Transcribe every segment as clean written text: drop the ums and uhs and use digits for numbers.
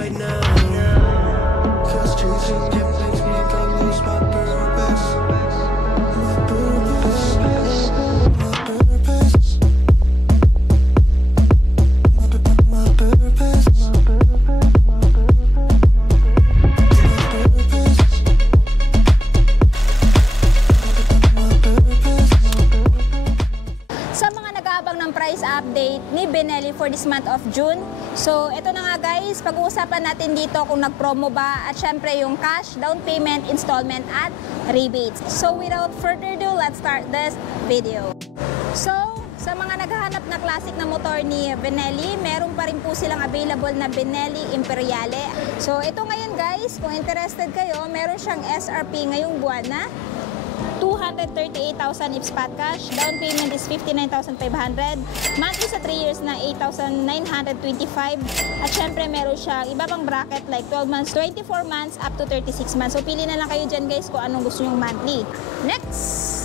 right now. Cause chasing you makes me go lose my purpose. My purpose. My purpose. My purpose. Price update ni Benelli for this month of June. So, ito na nga guys, pag-uusapan natin dito kung nag-promo ba at syempre yung cash, down payment, installment at rebates. So, without further ado, let's start this video. So, sa mga naghahanap na classic na motor ni Benelli, meron pa rin po silang available na Benelli Imperiale. So, ito ngayon guys, kung interested kayo, meron siyang SRP ngayong buwan na 238,000 if spot cash. Down payment is 59,500. Monthly sa 3 years na 8,925. At syempre meron siyang iba pang bracket like 12 months, 24 months, up to 36 months. So pili na lang kayo dyan guys kung anong gusto nyong monthly. Next!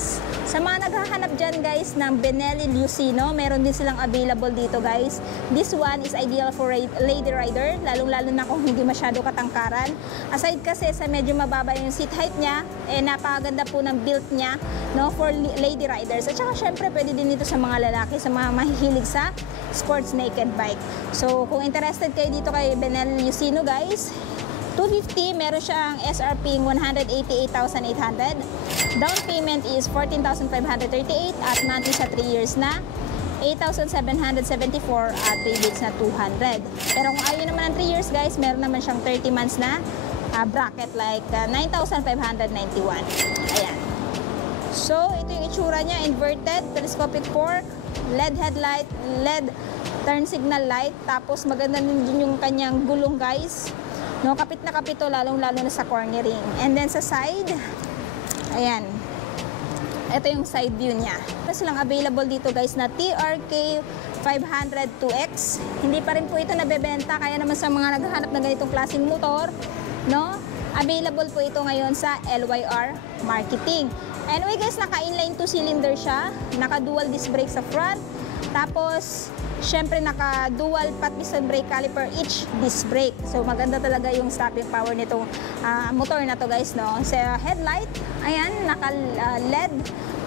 Sa mga naghahanap dyan guys ng Benelli Lucino, meron din silang available dito guys. This one is ideal for lady rider, lalong-lalo na kung hindi masyado katangkaran. Aside kasi sa medyo mababa yung seat height niya, napakaganda po ng build niya, no, for lady riders. At saka syempre pwede din dito sa mga lalaki, sa mga mahihilig sa sports naked bike. So kung interested kayo dito kay Benelli Lucino guys, 250, meron siyang SRP 188,800. Down payment is 14,538 at monthly sa 3 years na 8,774 at rebates na 200. Pero kung ayaw naman ng 3 years guys, meron naman siyang 30 months na bracket like 9,591. Ayan. So, ito yung itsura niya, inverted, telescopic fork, LED headlight, LED turn signal light, tapos maganda din yung kanyang gulong guys. No, kapit na kapito, lalong-lalo na sa cornering. And then sa side, ayan. Ito yung side view niya. Ito silang available dito guys na TRK 500 2X. Hindi pa rin po ito nabebenta, kaya naman sa mga naghahanap ng ganitong klaseng motor, no? Available po ito ngayon sa LYR Marketing. Anyway guys, naka-inline 2-cylinder siya, naka-dual disc brake sa front, tapos syempre naka-dual pat piston brake caliper each disc brake. So maganda talaga yung stopping power nitong motor na to guys, no? Sa headlight, ayan, naka-LED.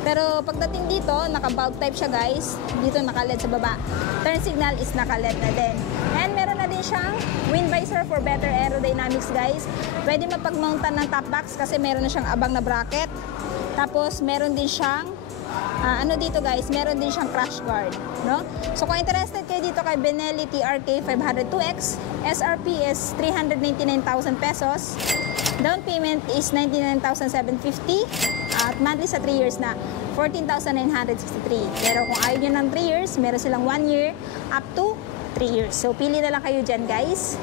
Pero pagdating dito, naka-bulb type siya guys. Dito naka-LED sa baba. Turn signal is naka-LED na din. And meron na din siyang wind visor for better aerodynamics guys. Pwede mapag-mountan ng top box kasi meron na siyang abang na bracket. Tapos meron din siyang ano dito guys, meron din siyang crash guard, no? So kung interested kayo dito kay Benelli TRK 500 2X, SRP is 399,000 pesos. Down payment is 99,750 at monthly sa 3 years na 14,963. Pero kung ayaw nyo ng 3 years, meron silang 1 year up to 3 years. So pili na lang kayo dyan guys.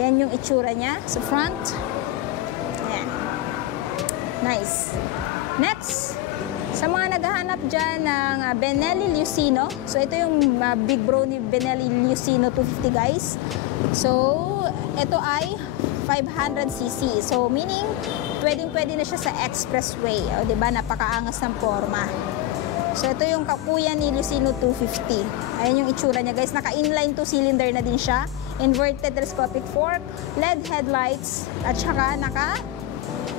Yan yung itsura niya sa front. Ayan. Nice. Next, sa mga naghahanap dyan ng Benelli Lucino, so ito yung big bro ni Benelli Lucino 250 guys. So, ito ay 500cc. So, meaning, pwedeng-pwede na siya sa expressway. O, diba? Napakaangas ng forma. So, ito yung kakuya ni Lucino 250. Ayan yung itsura niya guys. Naka-inline 2-cylinder na din siya. Inverted telescopic fork, LED headlights, at saka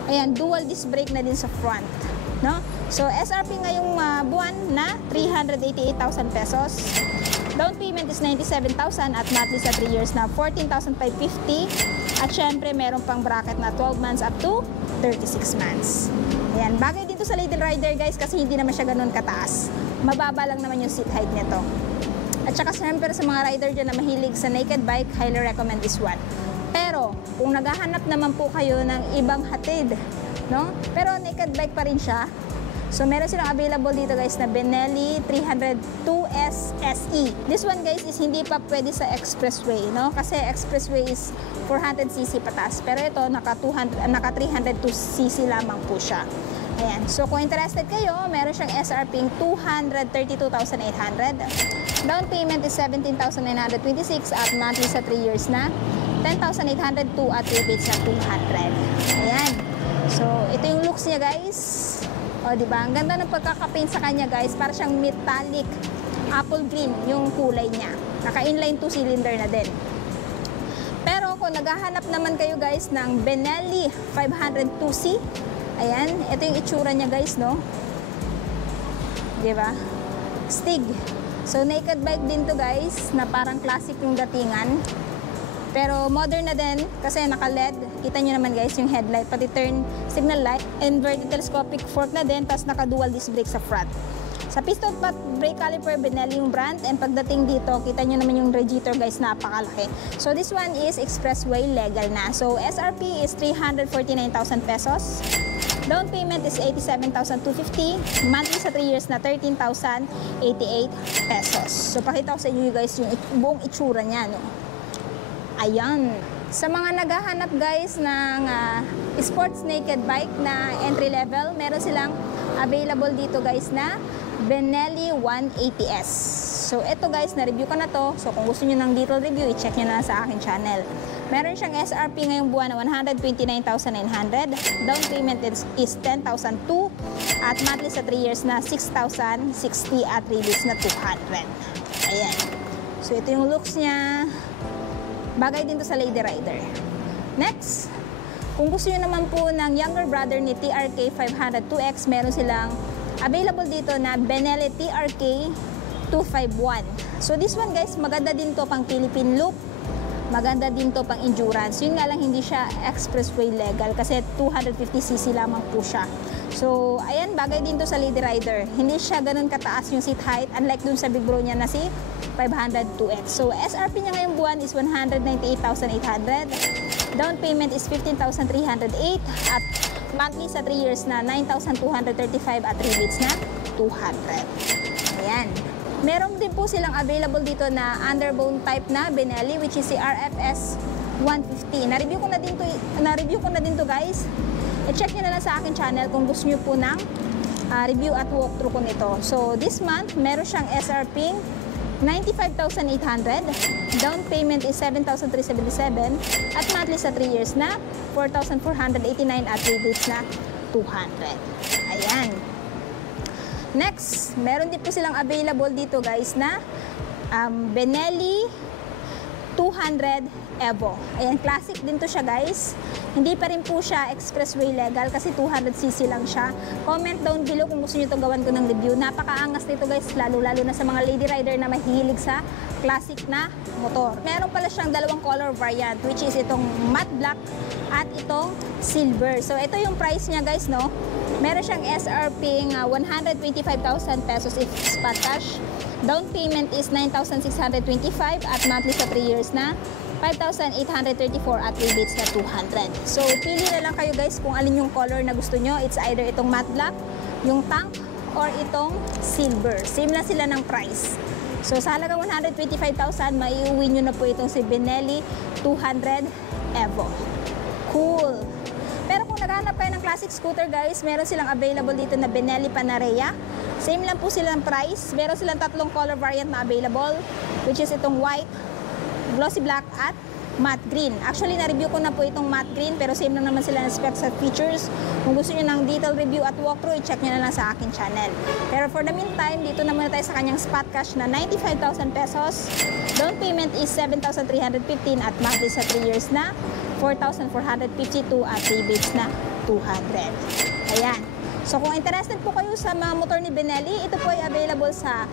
ayan, dual disc brake na din sa front, no? So SRP ngayong buwan na 388,000 pesos. Down payment is 97,000 at monthly sa 3 years na 14,550. At syempre meron pang bracket na 12 months up to 36 months. Ayan, bagay dito sa lady rider guys kasi hindi naman siya ganun kataas. Mababa lang naman yung seat height nito. At saka syempre sa mga rider dyan na mahilig sa naked bike, highly recommend this one. Pero, kung naghahanap naman po kayo ng ibang hatid, no? Pero naked bike pa rin siya. So, meron silang available dito guys na Benelli 302S SE. This one guys is hindi pa pwede sa expressway, no? Kasi expressway is 400cc patas. Pero ito, naka 302cc lamang po siya. Ayan. So, kung interested kayo, meron siyang SRP 232,800. Down payment is 17,926 at monthly sa 3 years na 10,802 at rebates na 200. Ayan. So, ito yung looks niya guys. O, diba? Ang ganda ng pagkakapaint sa kanya guys. Para siyang metallic apple green yung kulay niya. Naka-inline 2-cylinder na din. Pero kung naghahanap naman kayo guys ng Benelli 502C, ayan, ito yung itsura niya guys, no? Diba? Stig. So, naked bike din to guys, na parang classic yung datingan. Pero modern na din kasi naka-LED. Kita nyo naman guys yung headlight, pati turn signal light. Inverted telescopic fork na din, tapos naka-dual disc brake sa front. Sa piston pat brake caliper, Benelli yung brand. And pagdating dito, kita nyo naman yung radiator guys, napakalaki. So, this one is expressway legal na. So, SRP is 349,000 pesos. Down payment is 87,250. Monthly sa 3 years na 13,088 pesos. So, pakita ko sa inyo guys yung buong itsura niya, no? Ayan. Sa mga naghahanap guys ng sports naked bike na entry level, meron silang available dito guys na Benelli 180S. So, ito guys, na-review ko na to. So, kung gusto nyo ng detailed review, i-check nyo na sa aking channel. Meron siyang SRP ngayong buwan na 129,900. Down payment is 10,002. At monthly sa 3 years na 6,060 at release na 200. Ayan. So, ito yung looks niya. Bagay din to sa Lady Rider. Next, kung gusto nyo naman po ng younger brother ni TRK 502X, meron silang available dito na Benelli TRK 251. So, this one guys, maganda din to pang Philippine loop. Maganda din to pang endurance. Yun nga lang, hindi siya expressway legal kasi 250cc lamang po siya. So, ayan, bagay din to sa Lady Rider. Hindi siya ganun kataas yung seat height, unlike dun sa big bro niya na si 502X. So, SRP niya ngayong buwan is 198,800. Down payment is 15,308 at monthly sa 3 years na 9,235 at rebates na 200. Ayan. Meron din po silang available dito na underbone type na Benelli, which is si RFS 150. Na-review ko na din to guys. I-check nyo na lang sa akin channel kung gusto nyo po ng review at walkthrough ko nito. So, this month, meron siyang SRP 95,800. Down payment is 7,377. At monthly sa 3 years na 4,489 at rebates na 200. Ayan. Next, meron din po silang available dito guys na Benelli 200 Evo. Ayan, classic din to siya guys. Hindi pa rin po siya expressway legal kasi 200cc lang siya. Comment down below kung gusto nyo itong gawan ko ng review. Napakaangas nito guys, lalo-lalo na sa mga lady rider na mahilig sa classic na motor. Meron pala siyang dalawang color variant, which is itong matte black at itong silver. So, ito yung price niya guys, no? Meron siyang SRP 125,000 pesos if spot cash. Down payment is 9,625 at monthly sa 3 years na 5,834 at rebates na 200. So, pili na lang kayo guys kung alin yung color na gusto nyo. It's either itong matte black, yung tank, or itong silver. Same lang sila ng price. So, sa halagang 125,000, maiuwi nyo na po itong si Benelli 200 Evo. Cool! Pero kung naghahanap kayo ng classic scooter guys, meron silang available dito na Benelli Panarea. Same lang po silang price. Meron silang tatlong color variant na available, which is itong white, glossy black, at matte green. Actually, na-review ko na po itong matte green, pero same lang naman sila ng specs at features. Kung gusto nyo ng detailed review at walkthrough, i-check nyo na lang sa akin channel. Pero for the meantime, dito na muna tayo sa kanyang spot cash na 95,000 pesos. Down payment is 7,315 at monthly sa 3 years na 4,452 at rebates na 200. Ayan. So kung interested po kayo sa mga motor ni Benelli, ito po ay available sa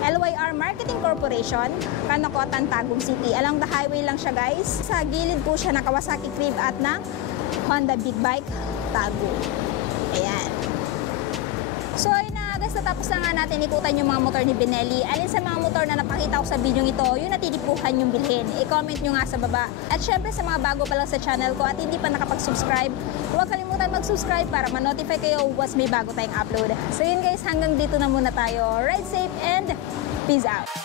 LYR Marketing Corporation, Kanokotan, Tagum City. Along the highway lang siya guys. Sa gilid po siya ng Kawasaki Crib at ng Honda Big Bike Tagum. Ayan. So ayun na guys, natapos na nga natin ikutan yung mga motor ni Benelli. Alin sa mga motor na napakita ko sa video ito, yung natitipuhan yung bilhin. I-comment nyo nga sa baba. At syempre sa mga bago pa lang sa channel ko at hindi pa nakapag-subscribe, huwag kalimutan mag-subscribe para ma-notify kayo once may bago tayong upload. So yun guys, hanggang dito na muna tayo. Ride safe and peace out!